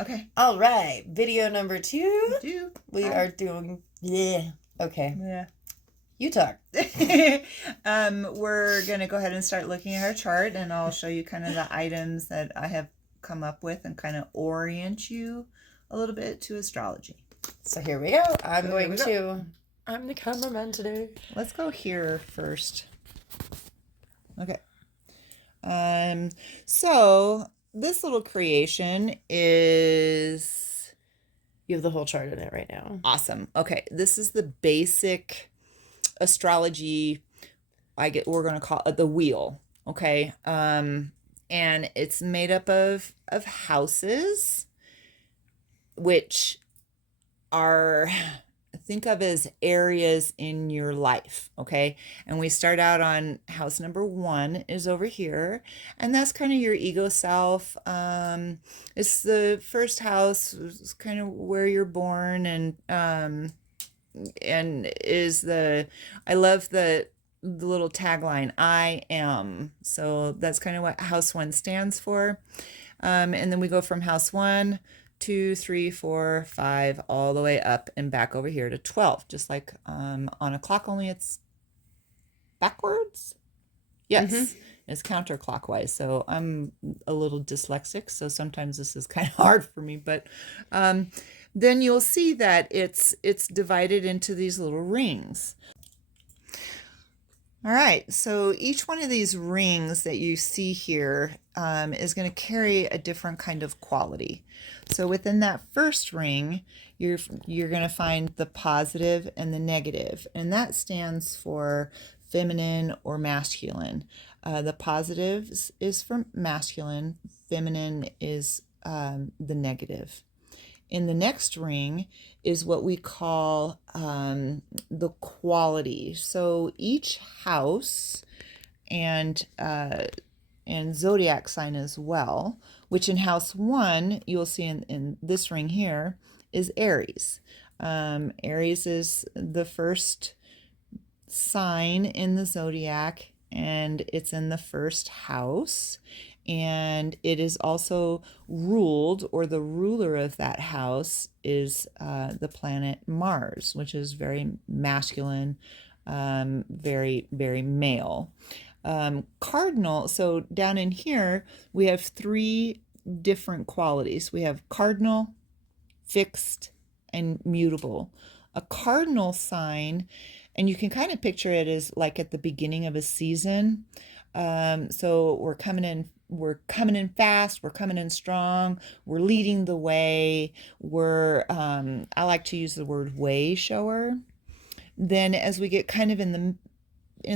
Okay. All right. Video number 2. Do. We are doing. Yeah. Okay. Yeah. You talk. We're going to go ahead and start looking at our chart, and I'll show you kind of the items that I have come up with and kind of orient you a little bit to astrology. So here we go. I'm the cameraman today. Let's go here first. Okay. So this little creation is... You have the whole chart in it right now. Awesome. Okay. This is the basic astrology. We're going to call it the wheel. Okay. And it's made up of houses, which are, think of as areas in your life. Okay. And we start out on house number 1 is over here. And that's kind of your ego self. It's the first house. It's kind of where you're born, and is I love the little tagline, I am. So that's kind of what house 1 stands for. And then we go from house 1, 2, 3, 4, 5, all the way up and back over here to 12, just like on a clock, only it's backwards. Yes. It's counterclockwise. So I'm a little dyslexic, so sometimes this is kind of hard for me, but then you'll see that it's divided into these little rings. All right, so each one of these rings that you see here is going to carry a different kind of quality. So within that first ring, you're going to find the positive and the negative, and that stands for feminine or masculine. The positive is for masculine, feminine is the negative. In the next ring is what we call the quality. So each house and zodiac sign as well, which in house 1, you'll see in this ring here, is Aries. Aries is the first sign in the zodiac, and it's in the first house. And it is also ruled, or the ruler of that house is the planet Mars, which is very masculine, very, very male. Cardinal, so down in here, we have 3 different qualities. We have cardinal, fixed, and mutable. A cardinal sign, and you can kind of picture it as like at the beginning of a season. So we're coming in fast, we're coming in strong, we're leading the way, I like to use the word way shower. Then as we get kind of in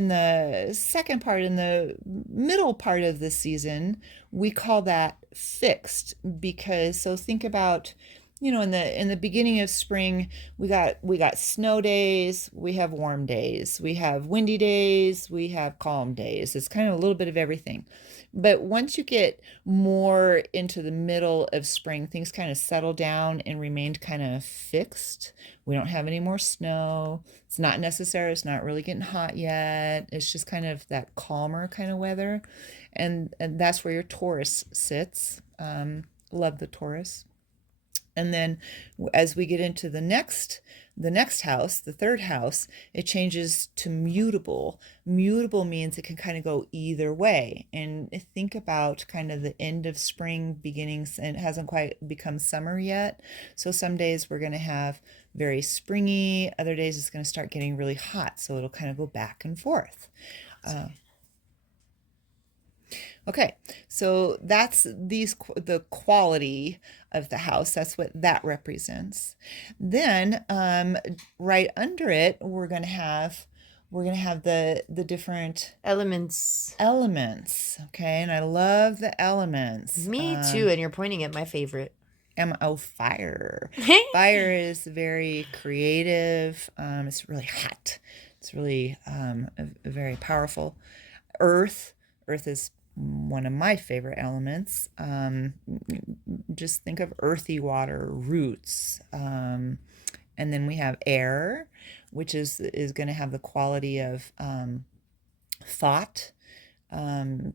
the second part, in the middle part of the season, we call that fixed, because, so think about, in the beginning of spring, we got snow days, we have warm days, we have windy days, we have calm days. It's kind of a little bit of everything. But once you get more into the middle of spring, things kind of settle down and remained kind of fixed. We don't have any more snow. It's not necessary. It's not really getting hot yet. It's just kind of that calmer kind of weather. And that's where your Taurus sits. Love the Taurus. And then as we get into the next house, the third house, it changes to mutable. Mutable means it can kind of go either way. And think about kind of the end of spring, beginnings, and it hasn't quite become summer yet. So some days we're going to have very springy, other days it's going to start getting really hot. So it'll kind of go back and forth. Okay, so that's the quality of the house. That's what that represents. Then right under it, we're gonna have the different Elements. Okay, and I love the elements. Me too, and you're pointing at my favorite. Fire. Fire is very creative. It's really hot. It's really very powerful. Earth is one of my favorite elements. Just think of earthy water, roots. And then we have air, which is going to have the quality of thought,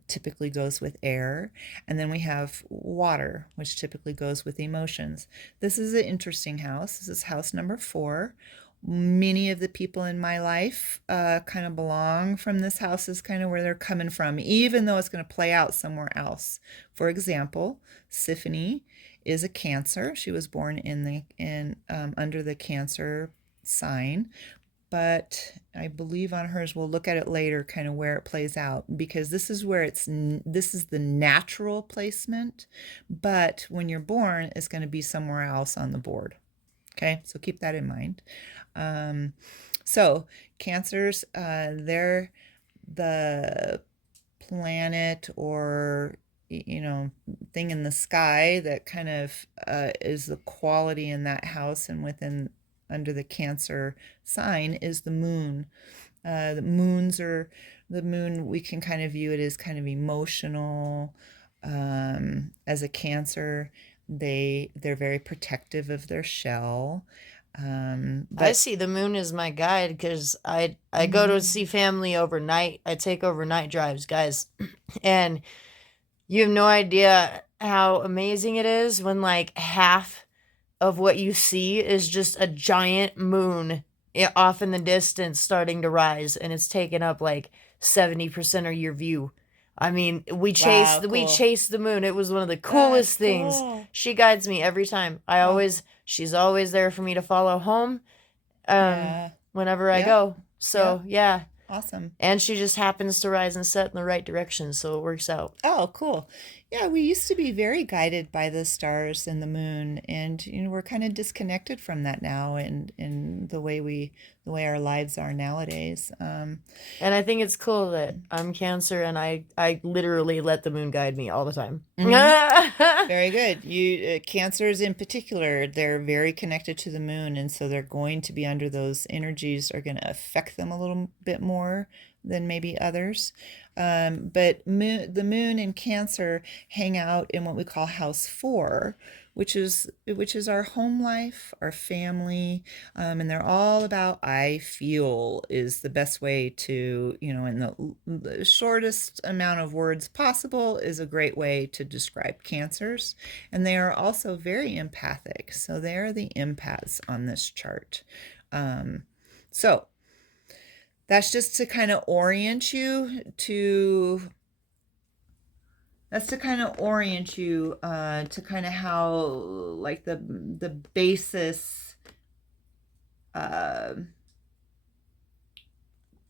typically goes with air. And then we have water, which typically goes with emotions. This is an interesting house. This is house number 4. Many of the people in my life kind of belong from this house, is kind of where they're coming from, even though it's going to play out somewhere else. For example, Siffany is a Cancer. She was born under the Cancer sign, but I believe on hers, we'll look at it later, kind of where it plays out, because this is the natural placement, but when you're born, it's going to be somewhere else on the board. Okay, so keep that in mind. So Cancers, they're the planet or thing in the sky that kind of is the quality in that house, and within under the Cancer sign is the moon. The moon, we can kind of view it as kind of emotional. As a Cancer, they're very protective of their shell. But I see the moon as my guide because I go to see family overnight. I take overnight drives, guys, and you have no idea how amazing it is when like half of what you see is just a giant moon off in the distance starting to rise, and it's taken up like 70% of your view. I mean, we chase the moon. It was one of the coolest things. Cool. She guides me every time. She's always there for me to follow home whenever I go. So, yeah. Awesome. And she just happens to rise and set in the right direction, so it works out. Oh, cool. Yeah, we used to be very guided by the stars and the moon, and we're kind of disconnected from that now, and in the way our lives are nowadays. And I think it's cool that I'm Cancer, and I literally let the moon guide me all the time. Mm-hmm. Very good. You Cancers in particular, they're very connected to the moon, and so they're going to be under those energies are going to affect them a little bit more than maybe others. But the moon and Cancer hang out in what we call house 4, which is our home life, our family, and they're all about I feel is the best way to, in the shortest amount of words possible, is a great way to describe Cancers. And they are also very empathic. So they're the empaths on this chart. So that's just to kind of orient you to kind of how, like, the basis, what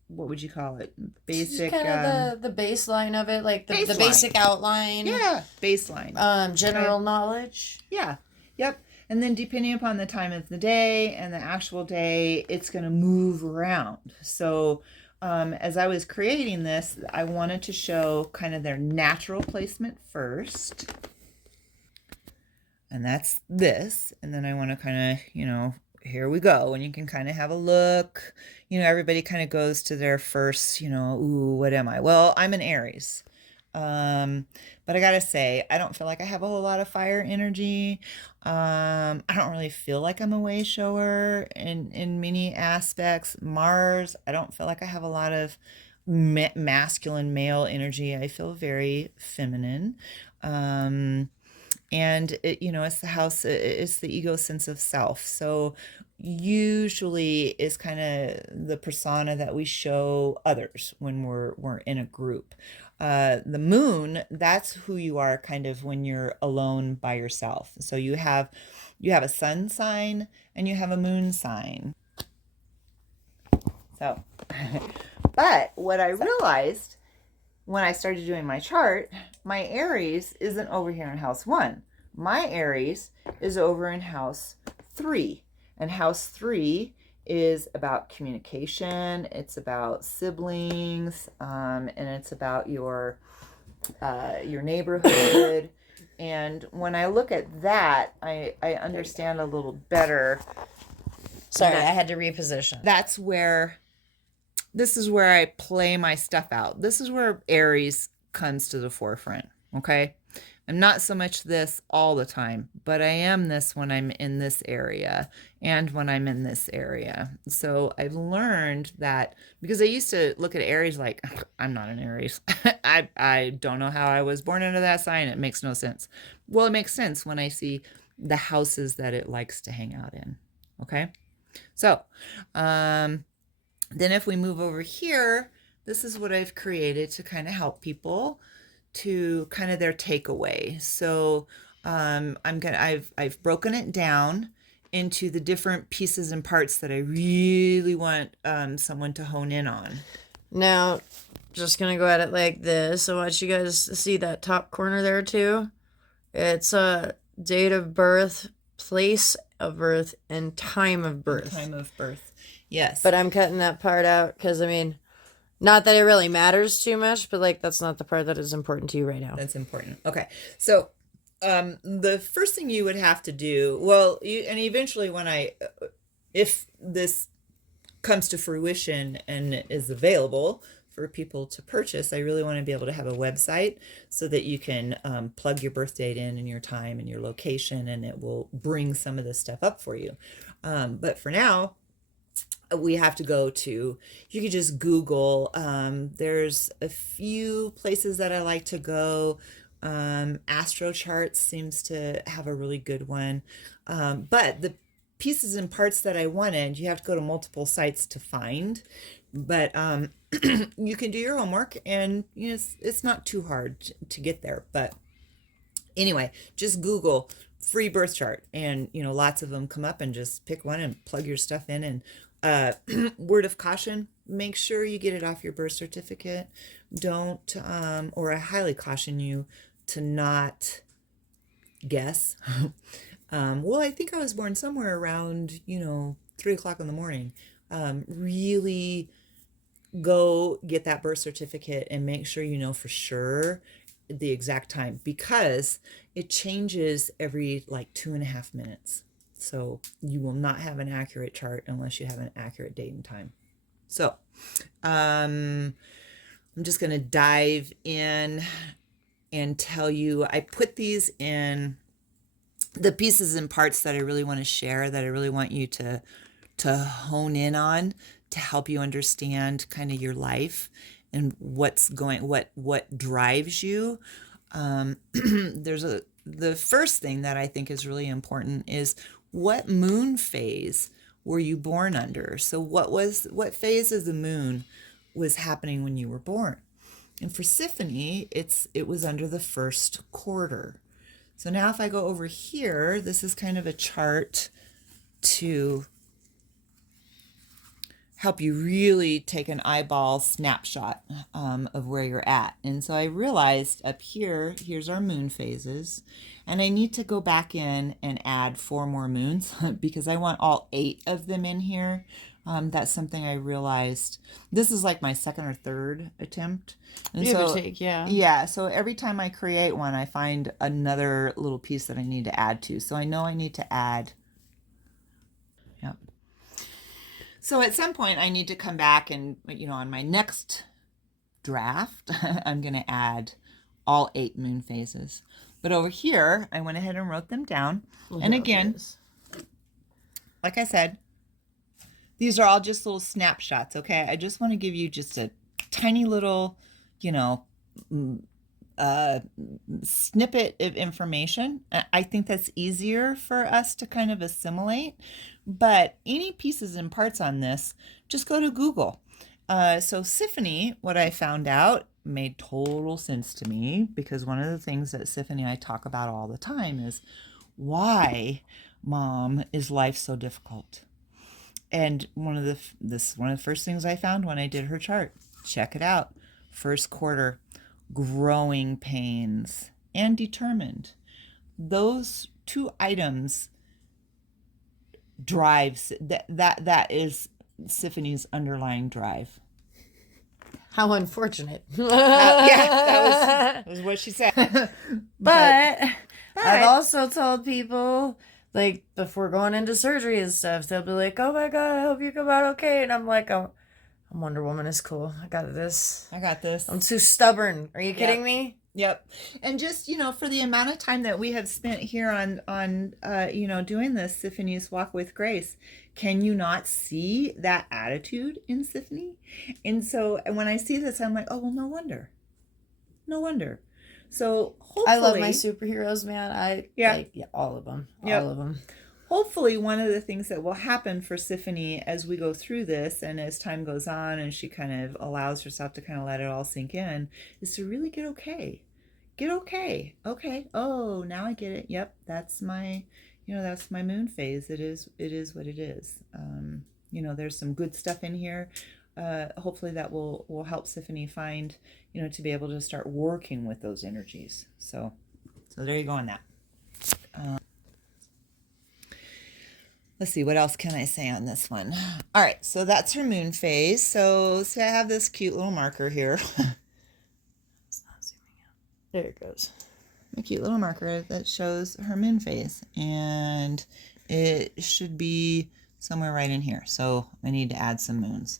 would you call it? Basic, kind of the baseline of it, like the basic outline. Yeah, baseline. General knowledge. Yeah. Yep. And then depending upon the time of the day and the actual day, it's going to move around. So as I was creating this, I wanted to show kind of their natural placement first. And that's this. And then I want to kind of, here we go. And you can kind of have a look. Everybody kind of goes to their first, ooh, what am I? Well, I'm an Aries. But I gotta say, I don't feel like I have a whole lot of fire energy. I don't really feel like I'm a way shower in many aspects. Mars, I don't feel like I have a lot of masculine male energy. I feel very feminine. And it's the house, it's the ego sense of self. So usually is kind of the persona that we show others when we're in a group. The moon, that's who you are kind of when you're alone by yourself. So you have a sun sign and you have a moon sign. So, but what I realized when I started doing my chart, my Aries isn't over here in house 1. My Aries is over in house 3. And house 3 is about communication, it's about siblings, and it's about your neighborhood. And when I look at that, I understand a little better. Sorry, I had to reposition. This is where I play my stuff out. This is where Aries comes to the forefront, okay? I'm not so much this all the time, but I am this when I'm in this area and when I'm in this area. So I've learned that because I used to look at Aries like, I'm not an Aries. I don't know how I was born into that sign. It makes no sense. Well, it makes sense when I see the houses that it likes to hang out in. Okay. So, then if we move over here, this is what I've created to kind of help people to kind of their takeaway. So I've broken it down into the different pieces and parts that I really want someone to hone in on. Now, just gonna go at it like this. I want you guys to see that top corner there too. It's a date of birth, place of birth, and time of birth. Time of birth. Yes. But I'm cutting that part out because, I mean, not that it really matters too much, but like that's not the part that is important to you right now. That's important. Okay. So the first thing you would have to do, well, and eventually if this comes to fruition and is available for people to purchase, I really want to be able to have a website so that you can plug your birth date in and your time and your location, and it will bring some of this stuff up for you. But for now, we have to go to, you could just Google. There's a few places that I like to go. Astro Charts seems to have a really good one. But the pieces and parts that I wanted, you have to go to multiple sites to find. But you can do your homework, and it's not too hard to get there. But anyway, just Google free birth chart, and lots of them come up, and just pick one and plug your stuff in. And word of caution, make sure you get it off your birth certificate. Don't or I highly caution you to not guess. Well, I think I was born somewhere around 3 o'clock in the morning. Really go get that birth certificate and make sure for sure the exact time, because it changes every like 2.5 minutes. So you will not have an accurate chart unless you have an accurate date and time. So I'm just going to dive in and tell you, I put these in the pieces and parts that I really want to share, that I really want you to hone in on, to help you understand kind of your life and what drives you. The first thing that I think is really important is, what moon phase were you born under? So what phase of the moon was happening when you were born? And for Siffany, it was under the first quarter. So now if I go over here, this is kind of a chart to help you really take an eyeball snapshot of where you're at. And so I realized up here's our moon phases, and I need to go back in and add 4 more moons because I want all 8 of them in here. That's something I realized. This is like my second or third attempt. And Give or take, yeah. Yeah, so every time I create one, I find another little piece that I need to add to. So I know I need to add. Yep. So at some point I need to come back and, on my next draft, I'm going to add all 8 moon phases. But over here, I went ahead and wrote them down. And again, like I said, these are all just little snapshots, okay? I just want to give you just a tiny little, snippet of information. I think that's easier for us to kind of assimilate. But any pieces and parts on this, just go to Google. So Siffany, what I found out made total sense to me, because one of the things that Siffany and I talk about all the time is, why, Mom, is life so difficult? And one of the first things I found when I did her chart, check it out. First quarter, growing pains and determined. Those 2 items drives that is Siffany's underlying drive. How unfortunate. Yeah, that was what she said. But I've also told people, like, before going into surgery and stuff, they'll be like, "Oh my God, I hope you come out okay." And I'm like, I'm Wonder Woman is cool. I got this. I'm too stubborn. Are you kidding me? Yep. And just, for the amount of time that we have spent here on doing this Siffany's Walk with Grace, can you not see that attitude in Siffany? And so when I see this, I'm like, oh, well, no wonder. No wonder. So hopefully, I love my superheroes, man. Like all of them. Yep. All of them. Hopefully, one of the things that will happen for Siffany as we go through this and as time goes on and she kind of allows herself to kind of let it all sink in is to really get okay. Get okay. Okay. Oh, now I get it. Yep, that's that's my moon phase. It is what it is. There's some good stuff in here. Hopefully that will help Siffany find, to be able to start working with those energies. So there you go on that. Let's see, what else can I say on this one? All right, so that's her moon phase. So see, I have this cute little marker here. It's not zooming out. There it goes. A cute little marker that shows her moon phase. And it should be somewhere right in here. So I need to add some moons.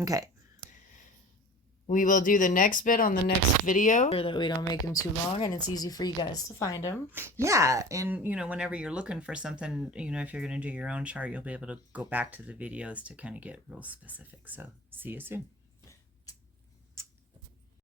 Okay. We will do the next bit on the next video so that we don't make them too long and it's easy for you guys to find them. Yeah, and whenever you're looking for something, if you're going to do your own chart, you'll be able to go back to the videos to kind of get real specific. So see you soon.